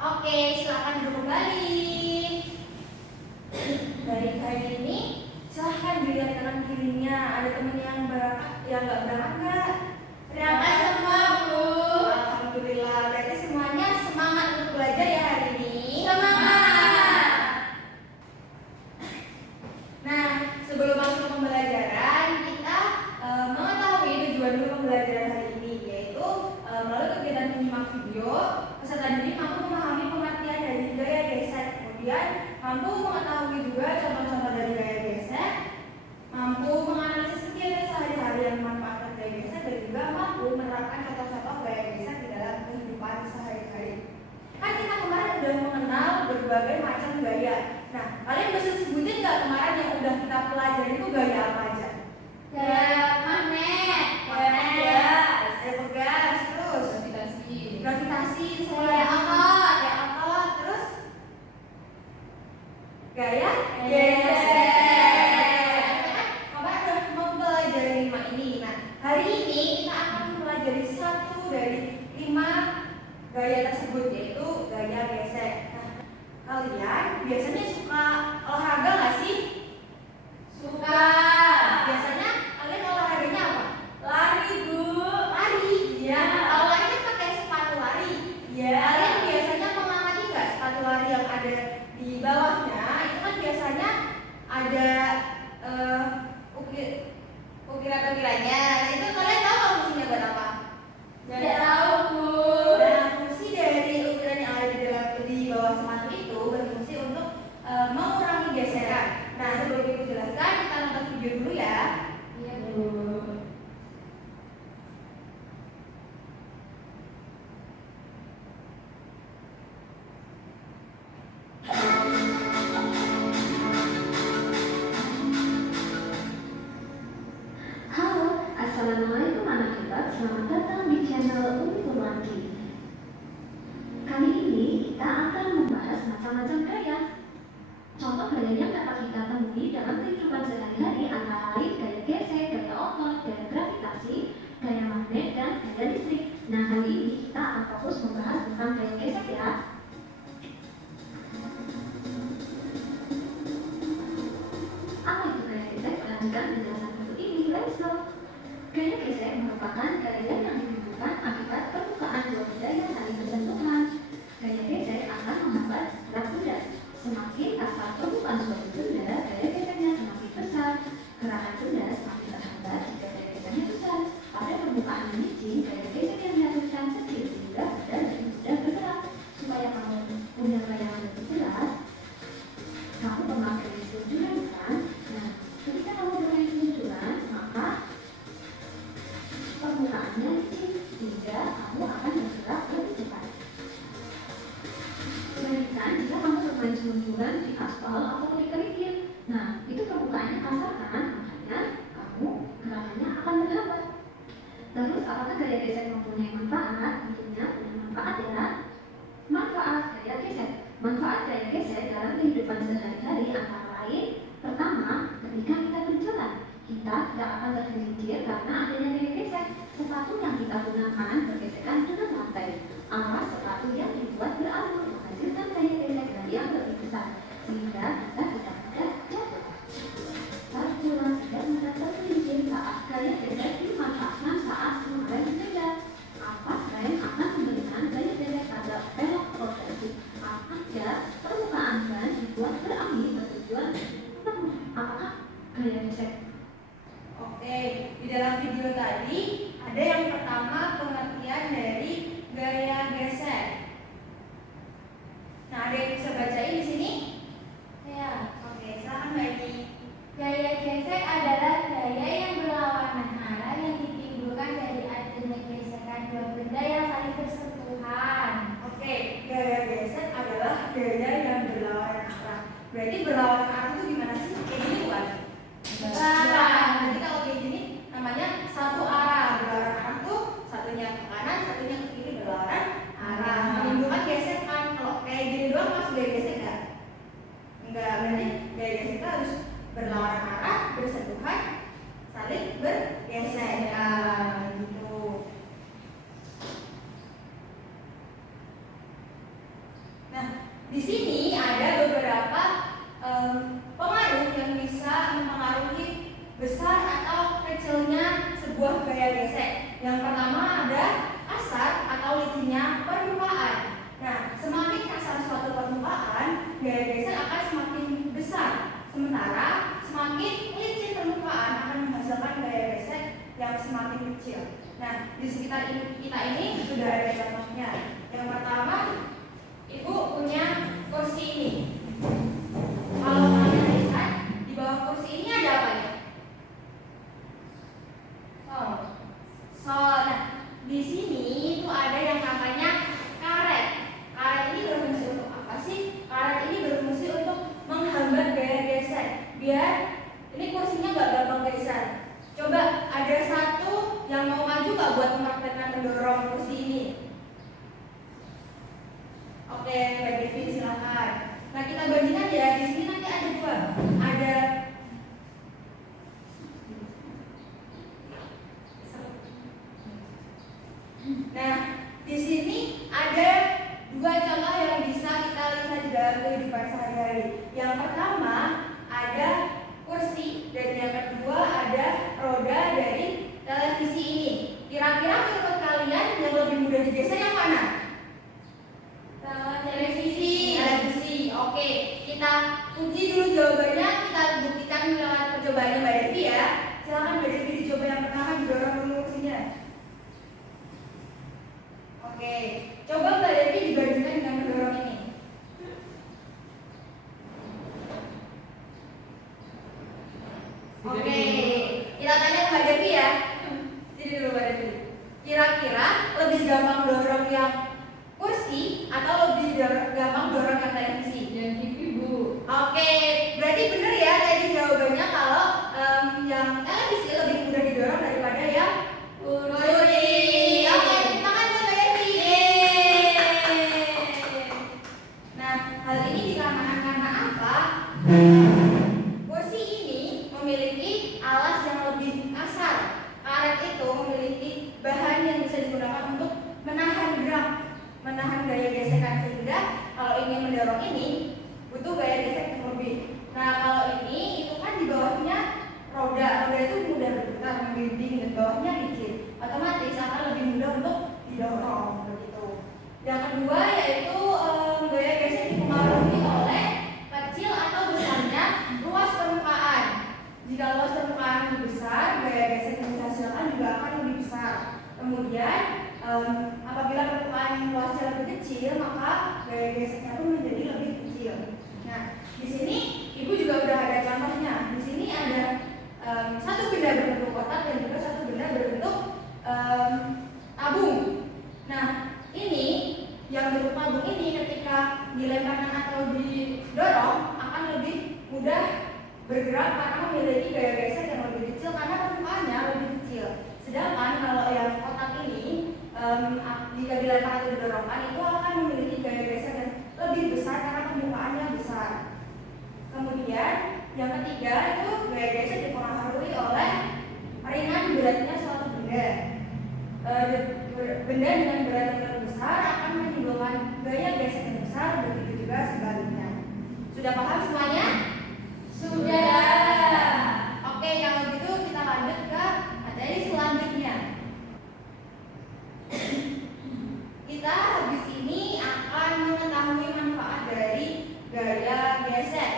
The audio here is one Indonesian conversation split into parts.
Oke, silakan duduk kembali. Baik, hari ini silahkan dilihat kanan kirinya. Ada teman yang nggak berangkat nggak? Berangkat semua, Bu. Alhamdulillah. Berarti semuanya semangat untuk belajar ya hari ini. Semangat. Nah, sebelum masuk ke pembelajaran, kita mengetahui tujuan dulu pembelajaran hari ini, yaitu melalui kegiatan menyimak video, peserta didik mampu memahami pengertian dari gaya gesek, kemudian mampu mengetahui juga contoh-contoh dari gaya gesek, mampu menganalisis kegiatan sehari-hari yang memanfaatkan gaya gesek, dan juga mampu menerapkan contoh-contoh gaya gesek di dalam kehidupan sehari-hari. Kan kita kemarin udah mengenal berbagai macam gaya. Nah, kalian bisa sebutin nggak kemarin yang udah kita pelajari itu gaya apa aja? Gaya magnet, Gas, gas, terus gravitasi, Gaya otot. gaya otot, terus gaya gesek. Kemarin udah mempelajari 5 ini. Nah, hari ini kita akan mempelajari 1 dari 5 gaya tersebut, yaitu gaya gesek. Nah, kalian biasanya suka olahraga nggak sih? Suka. Biasanya kalian olahraganya apa? Lari, Bu. Lari. Iya. Lari pakai sepatu lari. Iya. Kalian biasanya mengamati nggak sepatu lari yang ada di bawahnya? Itu kan biasanya ada ukiran-ukirannya. Nah, itu kalian tahu nggak fungsinya buat apa? Tidak tahu, Bu. Nah, fungsi dari ukiran yang ada di bawah sepatu itu berfungsi untuk mengurangi gesekan. Nah, sebelum Ibu jelaskan, kita nonton video dulu ya. Iya, Bu. Halo, Assalamualaikum anak hebat, selamat datang di channel Umi Turlaki. Kali ini kita akan membahas macam-macam gaya. Contoh gaya yang dapat kita temui dalam kehidupan sehari-hari antara lain gaya gesek, gaya otot, gaya gravitasi, gaya magnet, dan gaya listrik. Nah, kali ini kita akan fokus membahas tentang gaya gesek ya. Apa itu gaya gesek? Perhatikan penjelasan berikut ini. Let's go. Gaya gesek merupakan gaya yang ditimbulkan akibat permukaan dua benda yang saling bersentuhan. Gaya gesek akan menghambat gerak benda. Semakin kasar permukaan suatu benda, gaya geseknya semakin besar. Gerakan benda semakin terhambat jika gaya geseknya besar. Pada permukaan yang licin, gaya gesek yang dihasilkan kecil sehingga benda lebih mudah bergerak. Supaya kamu punya bayangan lebih jelas, kamu memakai seluncuran bukan? Nah, ketika kamu bermain seluncuran, maka permukaannya licin sehingga kamu akan bergerak lebih cepat. Kebalikan jika kamu bermain seluncuran di aspal atau di kerikil, nah itu permukaannya kasar kan, makanya kamu gerakannya akan terhambat. Terus apakah gaya gesek mempunyai manfaat? Tentunya punya manfaat ya. Manfaat gaya gesek. Manfaat gaya gesek dalam kehidupan sehari-hari antara lain, pertama, ketika kita berjalan, kita tidak akan tergelincir karena adanya gaya gesek. Sepatu yang kita gunakan bergesekan dengan lantai. Alas sepatu yang dibuat beralur menghasilkan gaya gesek dari yang lebih besar, sehingga kita tidak mudah jatuh. Saat jalan tidak mudah tergelincir saat gaya gesek dimanfaatkan saat mengerem sepeda. Ampas rem akan memberikan gaya gesek pada pelek progresif. Apabila permukaan ban dibuat berambil bertujuan penuh. Apakah gaya gesek? Oke, di dalam video tadi ada yang pertama pengertian dari gaya gesek. Nah, ada yang bisa bacain di sini? Ya. Oke, silakan Mbak Eni. Gaya gesek adalah gaya yang berlawanan arah yang ditimbulkan dari adanya gesekan dua benda yang saling bersentuhan. Oke, gaya gesek adalah gaya yang berlawanan arah. Berarti berlawanan arah itu gimana sih? Kayak gini bukan? Berlawanan bersentuhan, saling bergesekan gitu. Nah, di sini ada beberapa pengaruh yang bisa mempengaruhi besar atau kecilnya sebuah gaya gesek. Yang pertama ada kasar atau licinnya permukaan. Nah, semakin kasar suatu permukaan, gaya gesek akan semakin besar. Sementara semakin licin permukaan akan menghasilkan gaya gesek yang semakin kecil. Nah, di sekitar kita ini sudah ada contohnya. Yang pertama, Ibu punya kursi ini. Kalau kalian lihat di bawah kursi ini ada apa ya? Sol. Nah, di sini itu ada yang namanya karet. Karet ini berfungsi untuk apa sih? Karet ini berfungsi untuk menghambat gaya gesek. Biar ini kursinya nggak gampang geser. Coba ada satu yang mau maju nggak buat mempraktekkan mendorong kursi ini? Oke, Mbak Devi silakan. Nah, kita bandingkan ya. Di sini nanti ada dua. Ada Nah, di sini ada dua contoh yang bisa kita lihat di dalam kehidupan sehari-hari. Yang pertama ada kursi dan yang kedua ada roda dari televisi ini. Kira-kira menurut kalian yang lebih mudah digeser yang mana? Televisi. Oke, kita uji dulu jawabannya. Kita buktikan lewat percobaannya Mbak Devi ya. Silakan Mbak Devi dicoba yang pertama, didorong dulu kursinya. Oke, coba Mbak Devi dibandingkan dengan mendorong ini. Oke, kita tanya ke Mbak Devi ya. Jadi dulu Mbak Devi. Kira-kira lebih gampang dorong yang kursi atau lebih gampang dorong yang televisi? Yang TV, Bu. Oke, berarti benar ya tadi jawabannya kalau yang televisi lebih mudah didorong daripada yang kursi. Oke, tepuk tangan buat Mbak Devi. Nah, hal ini dikarenakan karena apa? Kursi ini memiliki alas yang lebih kasar. Karet itu memiliki bahan yang bisa digunakan untuk menahan gerak, menahan gaya gesekan, sehingga kalau ingin mendorong ini butuh gaya gesek yang lebih. Nah, kalau ini itu kan di bawahnya roda itu mudah berputar, menggelinding, dan bawahnya licin, otomatis akan lebih mudah untuk didorong begitu. Yang kedua yaitu gaya gesek dipengaruhi oleh kecil atau besarnya luas permukaan. Jika luas permukaan lebih besar, gaya gesek yang dihasilkan juga akan lebih besar. Kemudian apabila permukaan luasnya lebih kecil, maka gaya geseknya pun menjadi lebih kecil. Nah, di sini Ibu juga udah ada contohnya. Di sini ada satu benda berbentuk kotak dan juga satu benda berbentuk tabung. Nah, ini yang bentuk tabung ini ketika dilemparkan atau didorong akan lebih mudah bergerak karena memiliki gaya gesek yang lebih kecil karena permukaannya lebih kecil. Sedangkan kalau yang kotak ini jika dilempar atau didorongkan itu akan memiliki gaya gesek yang lebih besar karena permukaannya besar. Kemudian yang ketiga itu gaya gesek dipengaruhi oleh ringan beratnya suatu benda. Benda dengan berat yang lebih besar akan menimbulkan gaya gesek yang besar, begitu juga sebaliknya. Sudah paham semuanya? Sudah. Oke, kalau gitu kita lanjut ke materi selanjutnya. Kita habis ini akan mengetahui manfaat dari gaya gesek.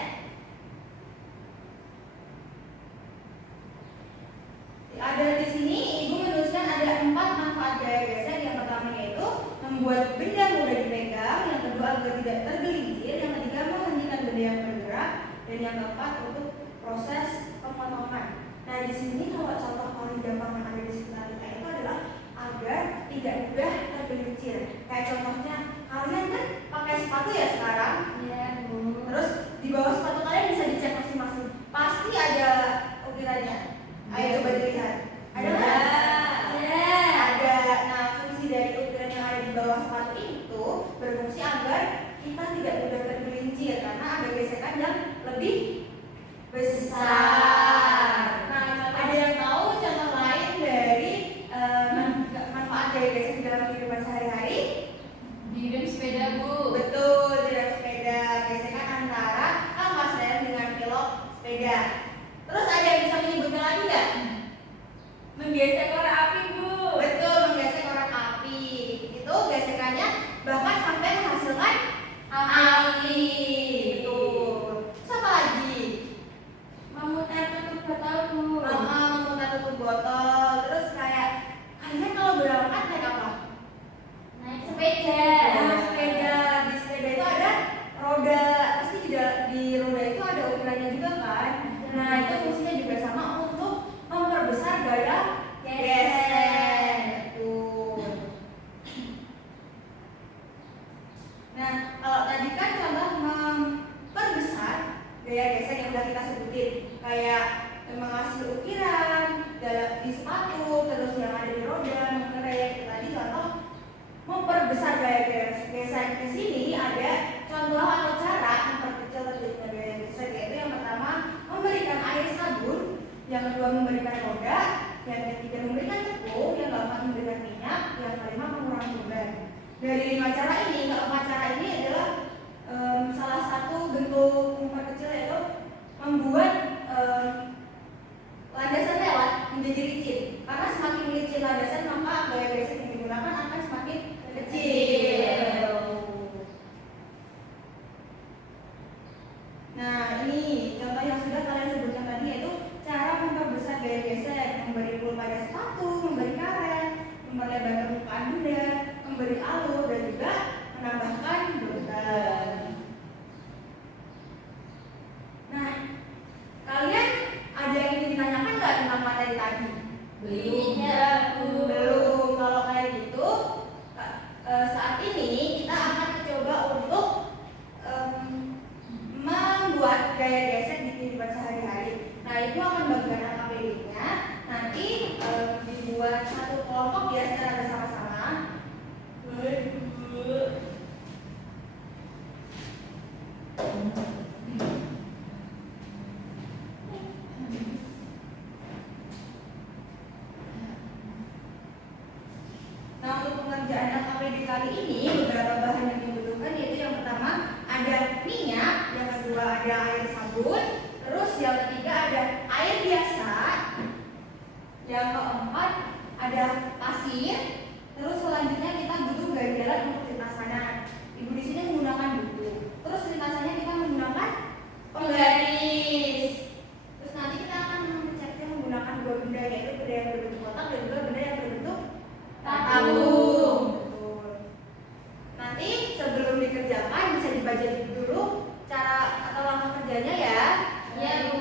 Ada di sini Ibu menuliskan ada 4 manfaat gaya gesek. Yang pertama yaitu membuat benda mudah dipegang, yang kedua agar tidak tergelincir, yang ketiga menghentikan benda yang bergerak, dan yang keempat untuk proses pemotongan. Nah, di sini kalau contoh paling gampang yang ada di sekitar kita itu adalah agar tidak mudah tergelincir. Kayak contohnya kalian kan pakai sepatu ya sekarang. Iya, Bu. Terus di bawah sepatu kalian bisa dicek masing-masing. Pasti ada ukirannya. Ayo coba dilihat. Ada nggak? Ada. Ada. Nah, fungsi dari ukiran yang ada di bawah sepatu itu berfungsi agar kita tidak mudah tergelincir karena ada gesekan yang lebih besar. menggesek korek api, Bu. Betul, menggesek korek api. Itu gesekannya bahkan sampai menghasilkan api. Betul. Terus apa lagi? Memutar tutup botol, Bu. Memutar tutup botol. Terus kayak kalian kalau berangkat naik apa? Naik sepeda. Nah, sepeda. Di sepeda itu ada roda. Pasti di roda itu ada ukurannya juga kan? Nah, itu fungsinya juga sama untuk memperbesar gaya gesek. Betul. Nah, kalau tadi kan contoh memperbesar gaya gesek yang udah kita sebutin, kayak mengasih ukiran di sepatu, terus yang ada di roda, mengerai. Tadi contoh memperbesar gaya gesek. Di sini ada contoh atau cara memperkecil terjadinya gaya gesek, yaitu yang pertama memberikan air sabun, yang kedua memberikan roda, yang ketiga memberikan tepung, yang keempat memberikan minyak, yang kelima mengurangi beban. Dari 5 cara ini, keempat cara ini adalah salah satu bentuk memperkecil, yaitu membuat landasan lewat menjadi licin. Karena semakin licin landasan, maka gaya gesek yang digunakan akan semakin kecil. Nah, ini contoh yang sudah kalian sebutkan tadi, yaitu cara memperbesar gaya gesek, memberi pul pada sepatu, memberi karet, memperlebar permukaan benda, memberi alur, dan juga menambahkan beban. Nah, kalian ada yang ingin ditanyakan nggak tentang materi tadi? Belum. Kalau kayak gitu, saat ini kita akan mencoba untuk membuat gaya gesek di kehidupan sehari-hari. Nah, itu akan bagian AKBD-nya. Nanti dibuat satu kelompok ya secara bersama-sama. Nah, untuk pengerjaan AKBD kali ini beberapa bahan yang dibutuhkan, yaitu yang pertama ada minyak, yang kedua ada air sabun, terus yang ketiga ada air biasa, yang keempat ada pasir, terus selanjutnya kita butuh ganjalan untuk lintasannya. Ibu di sini menggunakan buku. Terus lintasannya kita menggunakan penggaris. Terus nanti kita akan mencetnya menggunakan dua benda, yaitu benda yang berbentuk kotak dan juga benda yang berbentuk tabung. Betul. Nanti sebelum dikerjakan bisa dibaca dulu cara atau langkah kerjanya ya. Iya, Bu.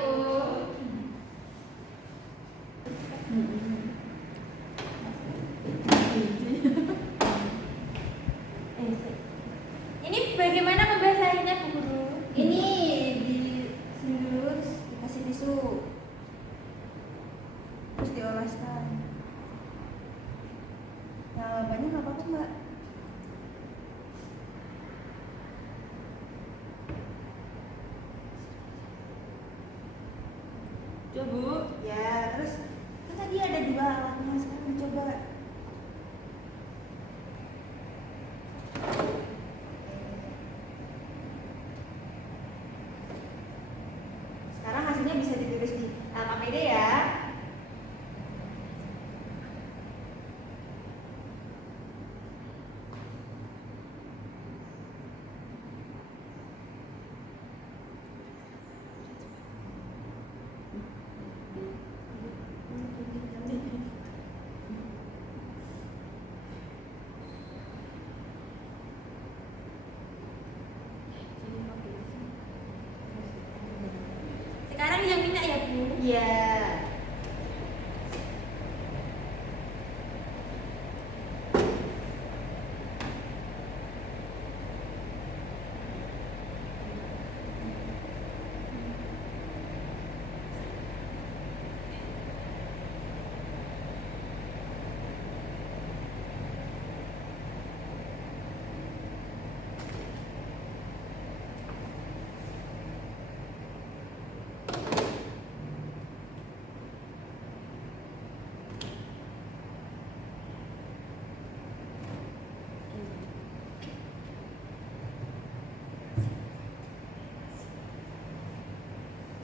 Ini bagaimana membasahinya, Bu Guru? Ini di sini dulu, terus dikasih tisu, terus dioleskan. Nah, banyak nggak apa-apa Mbak. Coba. Ya, terus kan tadi ada dua alatnya, sekarang dicoba. Sekarang hasilnya bisa ditulis di AKBD ya. Sekarang yang minyak ya, Bu? Iya.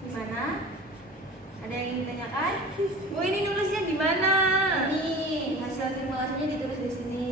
Gimana? Ada yang ingin ditanyakan? Bu, ini nulisnya di mana? waktunya ditulis di sini.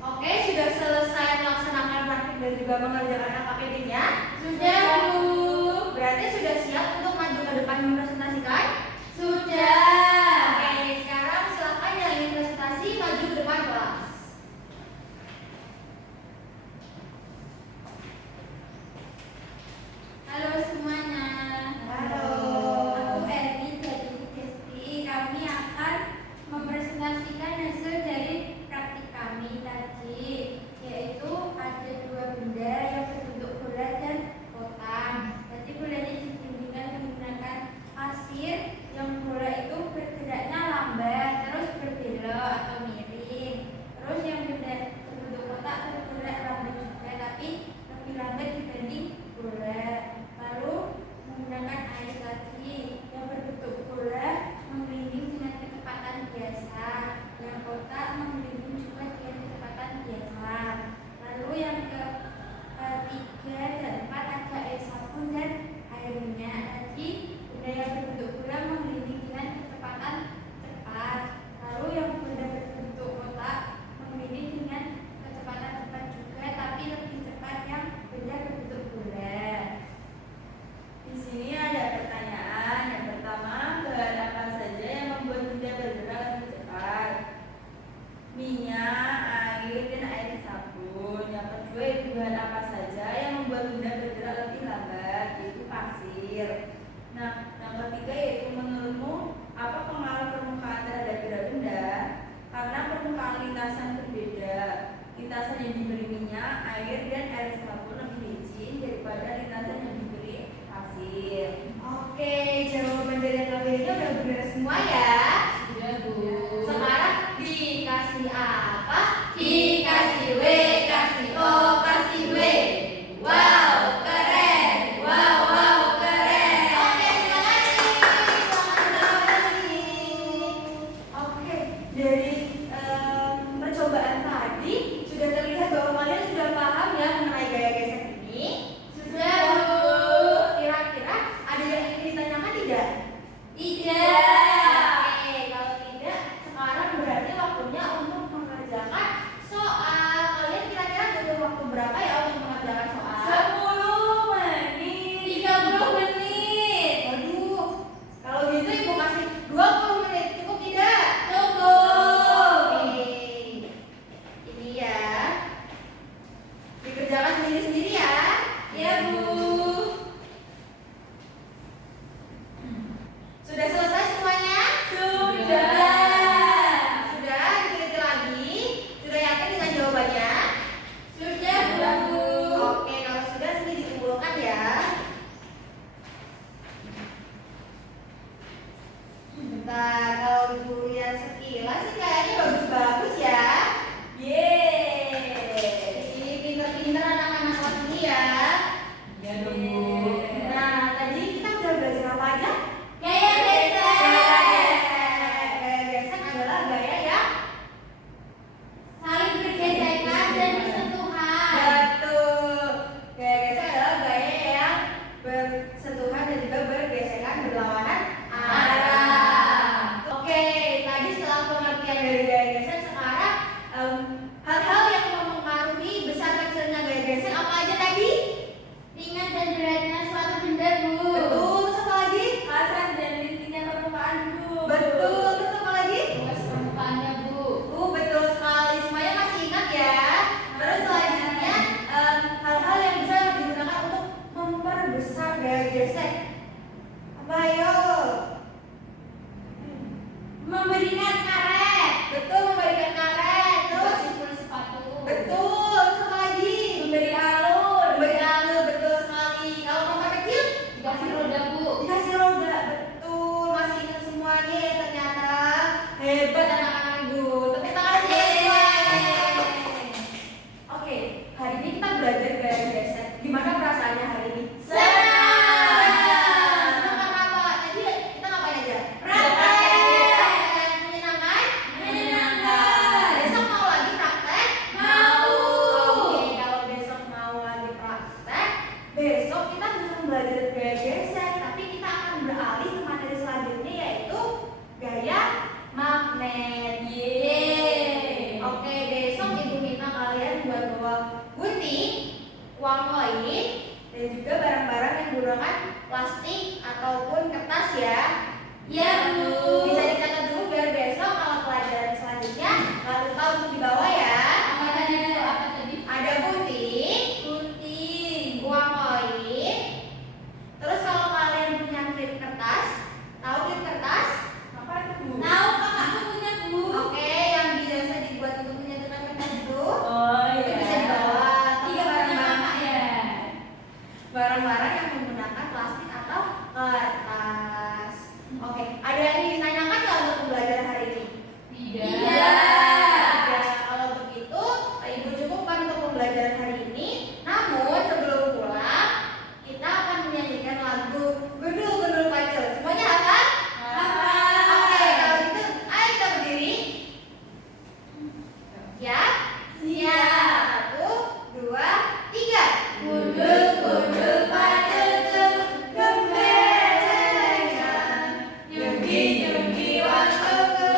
Oke, sudah selesai melaksanakan praktik dan juga mengerjakan LKPD-nya? Sudah, Bu. Berarti sudah siap untuk maju ke depan mempresentasikan? Sudah. Oke, sekarang silakan yang ingin presentasi maju ke depan kelas. Halo semuanya. Halo. Aku Erni dari Desti. Kami akan mempresentasikan hasil dari praktik kami tadi, yaitu ada dua benda yang berbentuk bola dan kotak. Tadi bolanya ditinggikan menggunakan pasir, yang bola itu bergeraknya lambat, terus berbelok atau miring. Terus yang benda berbentuk kotak bergerak lambat juga, tapi lebih lambat dibanding bola. Lalu menggunakan air tadi, yang berbentuk bola menggelinding dengan kecepatan biasa, yang kotak menggelinding juga dengan kecepatan biasa. Lalu yang ketiga dan empat ada air sabun dan air minyak. Tadi benda yang berbentuk bola menggelinding dengan kecepatan cepat. Lalu yang benda berbentuk kotak menggelinding dengan kecepatan cepat juga, tapi lebih cepat yang benda berbentuk bola. Di sini ada pertanyaan. Yang pertama, bahan apa saja yang membuat benda bergerak lebih cepat? Minyak, air, dan air sabun. Yang kedua, itu bahan apa saja yang membuat benda bergerak lebih lambat? Yaitu pasir. Nah, yang ketiga yaitu menurutmu apa pengaruh permukaan terhadap berat benda? Karena permukaan lintasan berbeda. Lintasan yang diberi minyak, air, dan air sabun lebih licin daripada lintasan yang diberi pasir. Oke, jawaban dari LKPD-nya udah benar semua ya? Sudah, Bu. Sekarang dikasih apa? Dikasih W, kasih O, kasih W. Wow, keren. Wow, wow, keren. Oke, terima kasih. Terima kasih. Oke, dari percobaan tadi sudah terlihat bahwa kalian sudah paham ya mengenai gaya gesek ini. Sudah, Bu. Kira-kira ada yang ingin ditanyakan tidak? Tidak. Oke, kalau tidak, sekarang berarti waktunya untuk mengerjakan soal. Kalian kira-kira butuh waktu berapa ya untuk mengerjakan soal? 10 menit. 30 menit. Waduh, kalau gitu ibu kasih 20 menit, cukup tidak? Cukup. Oke, ini ya, dikerjakan sendiri-sendiri ya. Ya, Bu. Sudah selesai semuanya? Sudah. Sudah, diteliti lagi. Sudah yakin dengan jawabannya? Sudah, Bu. Oke, kalau sudah sini dikumpulkan ya. Bentar, kalau ibu lihat sekilas sih kayaknya bagus-bagus ya. Yeay, ini pinter-pinter anak-anak kelas ini ya. Ya, dong, Bu. Nah, tadi kita udah belajar apa aja? Gaya gesek. Gaya gesek adalah gaya yang Saling bergesekan dan bersentuhan. betul. Gaya gesek adalah gaya yang bersentuhan dan juga bergesekan berlawanan arah. Oke, tadi setelah pengertian memberikan karet, Betul, memberikan karet. Terus simpul sepatu, betul, terus apa lagi? memberi alur, Memberi alur, betul sekali. Kalau motor kecil dikasih roda bu, dikasih roda, betul. Masih ingat semuanya ya ternyata. Hebat anak-anak ibu. Tepuk tangan untuk semua. Oke, hari ini kita belajar gaya gesek. Gimana perasaannya hari ini? Senang. Senang karena apa? Tadi kita ngapain aja? Praktek. Menyenangkan? Menyenangkan. Besok mau lagi praktek? Mau. Oke, kalau besok mau lagi praktek, besok kita bukan belajar gaya gesek, tapi kita akan beralih ke materi selanjutnya yaitu gaya magnet. Yeay. Oke, besok ibu minta kalian buat bawa gunting, uang koin, dan juga barang-barang yang menggunakan plastik ataupun kertas ya. Ya bu. Bisa dicatat dulu biar besok kalau pelajaran selanjutnya nggak lupa untuk dibawa ya. Apa tadi bu? Apa tadi? Ada gunting, Gunting. uang koin. Terus kalau kalian punya klip kertas, tahu klip kertas? Apa itu bu? Tahu kakakku punya bu. Oke, yang biasa dibuat untuk menyatukan kertas itu. Oh Itu bisa dibawa. Tapi Iya punya barang-barang kakak ya. barang-barang yang menggunakan plastik atau kertas. Oke, ada yang ingin ditanyakan nggak untuk pembelajaran hari ini? Tidak. Ya, kalau begitu ibu cukupkan untuk pembelajaran hari ini. Namun sebelum pulang kita akan menyanyikan lagu Gundul Gundul Pacul. Semuanya hafal? Oke, kalau gitu ayo kita berdiri. Siap? Siap. 1, 2, 3. Gundul gundul pacul gembelengan, nyungki nyungki waktuku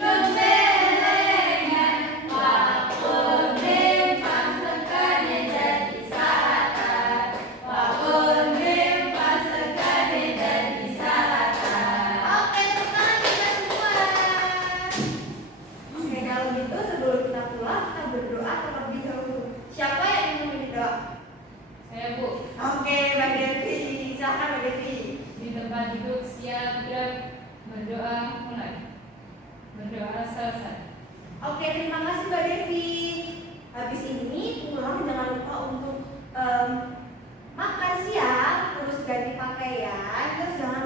gembelengan, wakunim pasukane jadi salatan, wakunim pasukane jadi salatan. Oke, tepuk tangan kita semua. Oke, kalau gitu sebelum kita pulang kita berdoa terlebih dahulu. Siapa yang ingin memimpin doa? Saya bu, Oke, Mbak Devi. Silakan Mbak Devi. di tempat duduk siap gerak, berdoa mulai, berdoa selesai. Oke, terima kasih Mbak Devi. Habis ini pulang jangan lupa untuk makan siang, terus ganti pakaian, terus jangan